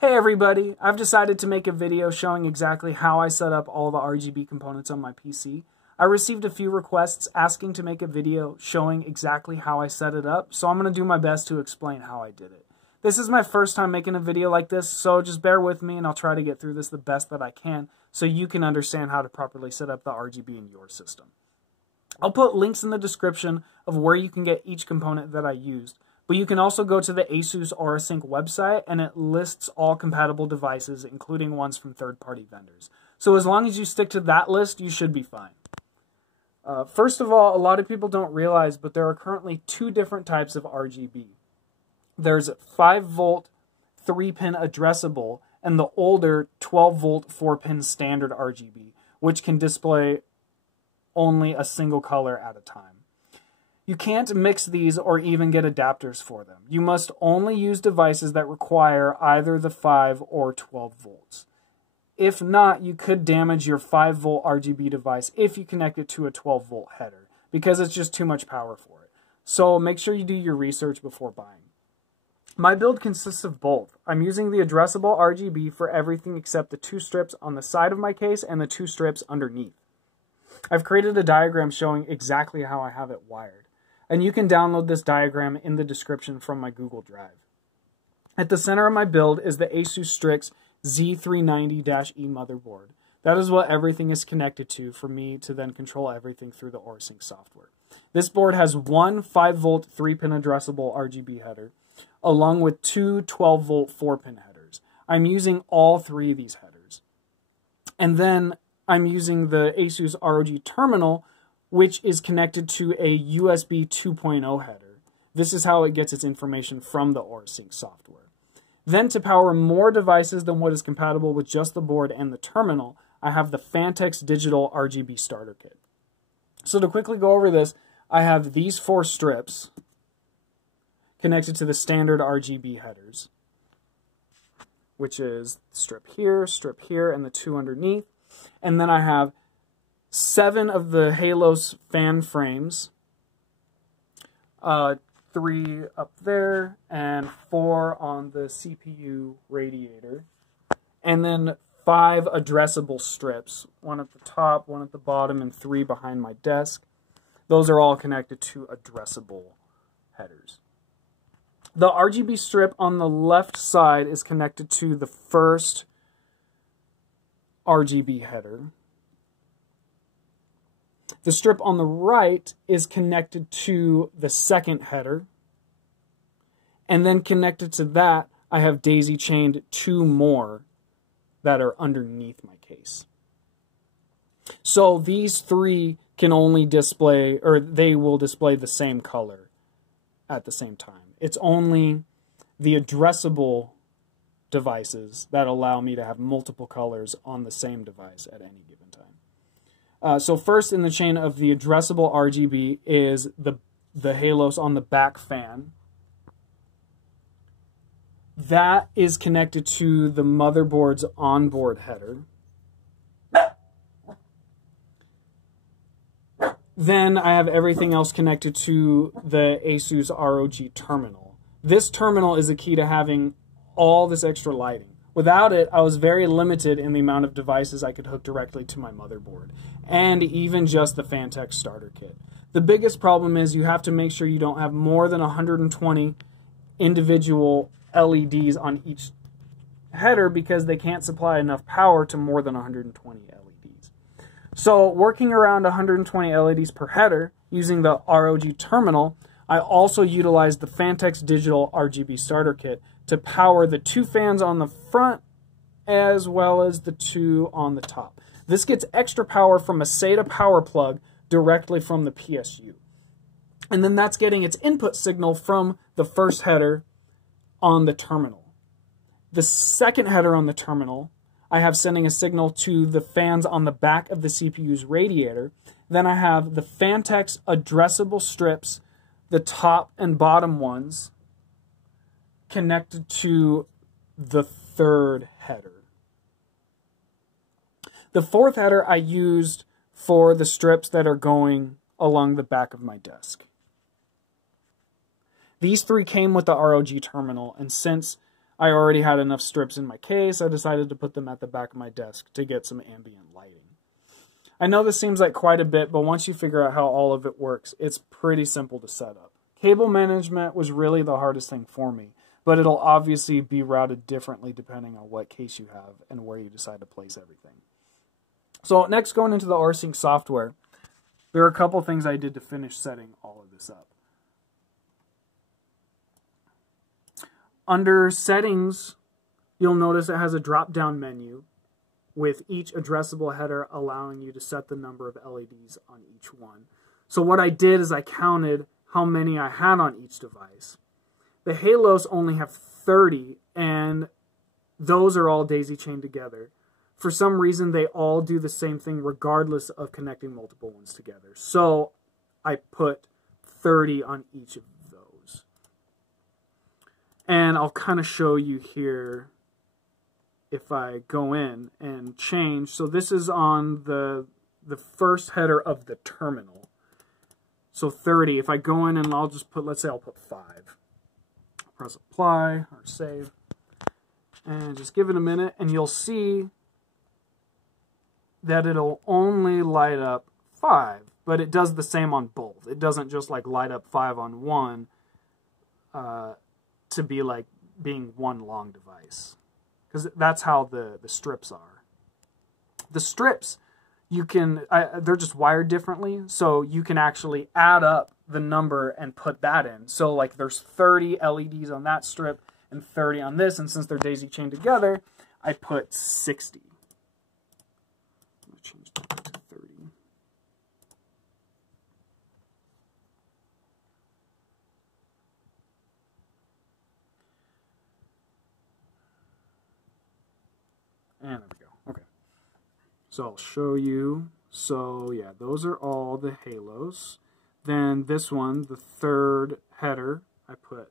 Hey everybody, I've decided to make a video showing exactly how I set up all the RGB components on my PC. I received a few requests asking to make a video showing exactly how I set it up, so I'm going to do my best to explain how I did it. This is my first time making a video like this, so just bear with me and I'll try to get through this the best that I can so you can understand how to properly set up the RGB in your system. I'll put links in the description of where you can get each component that I used. But you can also go to the Asus Aura website and it lists all compatible devices, including ones from third-party vendors. So as long as you stick to that list, you should be fine. First of all, a lot of people don't realize, but there are currently two different types of RGB. There's 5-volt 3-pin addressable and the older 12-volt 4-pin standard RGB, which can display only a single color at a time. You can't mix these or even get adapters for them. You must only use devices that require either the 5 or 12 volts. If not, you could damage your 5-volt RGB device if you connect it to a 12-volt header, because it's just too much power for it. So make sure you do your research before buying. My build consists of both. I'm using the addressable RGB for everything except the 2 strips on the side of my case and the 2 strips underneath. I've created a diagram showing exactly how I have it wired. And you can download this diagram in the description from my Google Drive. At the center of my build is the Asus Strix Z390-E motherboard. That is what everything is connected to for me to then control everything through the Aura software. This board has one 5-volt 3-pin addressable RGB header, along with two 12-volt 4-pin headers. I'm using all 3 of these headers. And then I'm using the Asus ROG Terminal, which is connected to a USB 2.0 header. This is how it gets its information from the Aura software. Then to power more devices than what is compatible with just the board and the terminal, I have the Fantex digital RGB starter kit. So to quickly go over this, I have these 4 strips connected to the standard RGB headers, which is strip here, and the 2 underneath. And then I have 7 of the Halos fan frames, 3 up there, and 4 on the CPU radiator, and then 5 addressable strips, 1 at the top, 1 at the bottom, and 3 behind my desk. Those are all connected to addressable headers. The RGB strip on the left side is connected to the first RGB header. The strip on the right is connected to the second header. And then connected to that, I have daisy-chained 2 more that are underneath my case. So these 3 can only display, or they will display the same color at the same time. It's only the addressable devices that allow me to have multiple colors on the same device at any given time. So first in the chain of the addressable RGB is the Halos on the back fan. That is connected to the motherboard's onboard header. Then I have everything else connected to the Asus ROG Terminal. This terminal is the key to having all this extra lighting. Without it, I was very limited in the amount of devices I could hook directly to my motherboard, and even just the Fantex starter kit. The biggest problem is you have to make sure you don't have more than 120 individual LEDs on each header because they can't supply enough power to more than 120 LEDs. So working around 120 LEDs per header using the ROG Terminal, I also utilized the Fantex digital RGB starter kit to power the 2 fans on the front as well as the 2 on the top. This gets extra power from a SATA power plug directly from the PSU. And then that's getting its input signal from the first header on the terminal. The second header on the terminal, I have sending a signal to the fans on the back of the CPU's radiator. Then I have the Fantex addressable strips, the top and bottom ones, connected to the third header. The fourth header I used for the strips that are going along the back of my desk. These 3 came with the ROG Terminal, and since I already had enough strips in my case. I decided to put them at the back of my desk to get some ambient lighting. I know this seems like quite a bit, but once you figure out how all of it works, it's pretty simple to set up. Cable management was really the hardest thing for me, but it'll obviously be routed differently depending on what case you have and where you decide to place everything. So next, going into the rsync software, there are a couple things I did to finish setting all of this up. Under settings, you'll notice it has a drop-down menu with each addressable header allowing you to set the number of LEDs on each one. So what I did is I counted how many I had on each device. The halos only have 30, and those are all daisy-chained together. For some reason, they all do the same thing regardless of connecting multiple ones together. So I put 30 on each of those. And I'll kind of show you here if I go in and change. So this is on the first header of the terminal. So 30. If I go in and I'll just put, let's say I'll put 5. Press apply or save. And just give it a minute and you'll see that it'll only light up 5. But it does the same on both. It doesn't just like light up 5 on one to be like being one long device. Because that's how the strips are. The strips, you can, they're just wired differently, so you can actually add up the number and put that in. So like there's 30 LEDs on that strip and 30 on this, and since they're daisy chained together, I put 60. I'm going to change that to 30. And there we go. Okay. So I'll show you. So yeah, those are all the halos. Then this one, the third header, I put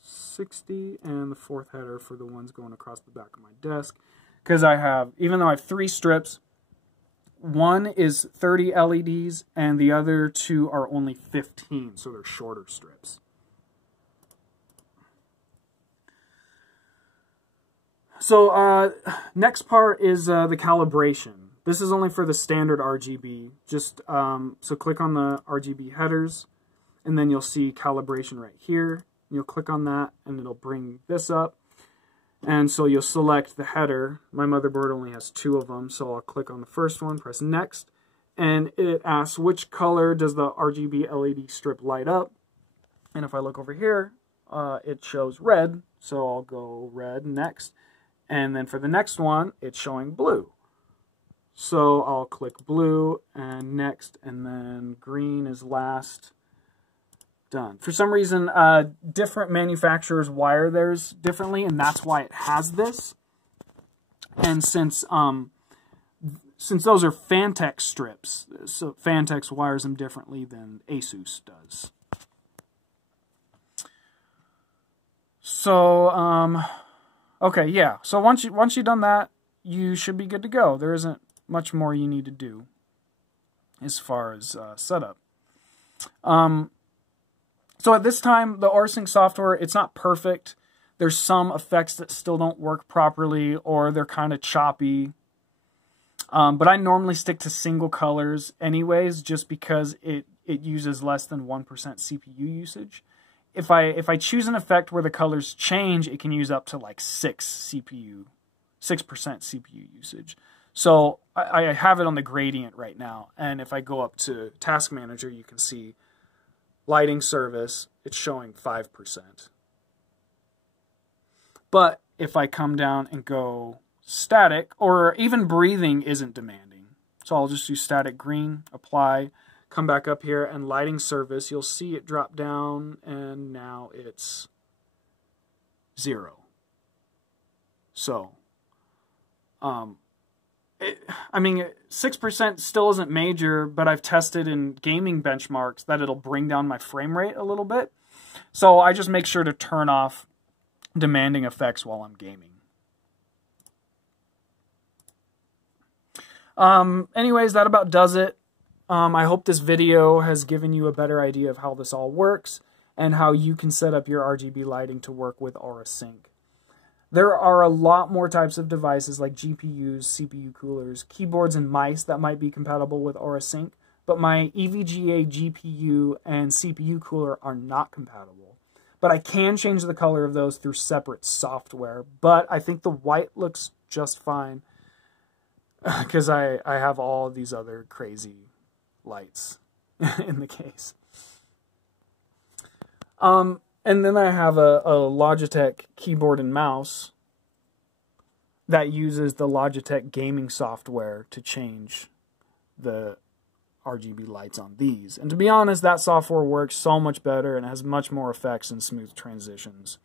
60, and the fourth header for the ones going across the back of my desk. Because I have, even though I have 3 strips, one is 30 LEDs, and the other 2 are only 15, so they're shorter strips. So next part is the calibration. This is only for the standard RGB. Just so click on the RGB headers, and then you'll see calibration right here. You'll click on that, and it'll bring this up. And so you'll select the header. My motherboard only has 2 of them, so I'll click on the first one, press next, and it asks which color does the RGB LED strip light up. And if I look over here, it shows red, so I'll go red next. And then for the next one, it's showing blue. So I'll click blue and next, and then green is last. Done. For some reason, different manufacturers wire theirs differently, and that's why it has this. And since those are Fantex strips, so Fantex wires them differently than Asus does. So, okay, yeah. So once you've done that, you should be good to go. There isn't much more you need to do as far as setup. So at this time, the rsync software, it's not perfect. There's some effects that still don't work properly, or they're kind of choppy. But I normally stick to single colors anyways, just because it uses less than 1% CPU usage. If I choose an effect where the colors change, it can use up to like 6% CPU usage. So I have it on the gradient right now, and if I go up to Task Manager, you can see lighting service, it's showing 5%. But if I come down and go static, or even breathing isn't demanding. So I'll just do static green, apply, come back up here, and lighting service, you'll see it drop down, and now it's 0. So, I mean, 6% still isn't major, but I've tested in gaming benchmarks that it'll bring down my frame rate a little bit. So I just make sure to turn off demanding effects while I'm gaming. Anyways, that about does it. I hope this video has given you a better idea of how this all works and how you can set up your RGB lighting to work with Aura Sync. There are a lot more types of devices like GPUs, CPU coolers, keyboards, and mice that might be compatible with Aura Sync, but my EVGA GPU and CPU cooler are not compatible. But I can change the color of those through separate software, but I think the white looks just fine because I have all these other crazy lights in the case. And then I have a Logitech keyboard and mouse that uses the Logitech gaming software to change the RGB lights on these. And to be honest, that software works so much better and has much more effects and smooth transitions.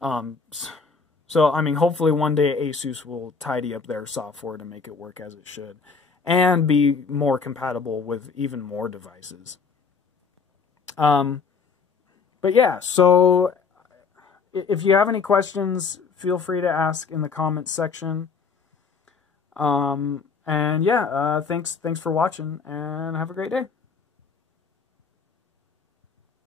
So, I mean, hopefully one day Asus will tidy up their software to make it work as it should and be more compatible with even more devices. But yeah, so if you have any questions, feel free to ask in the comments section. And yeah, thanks for watching, and have a great day.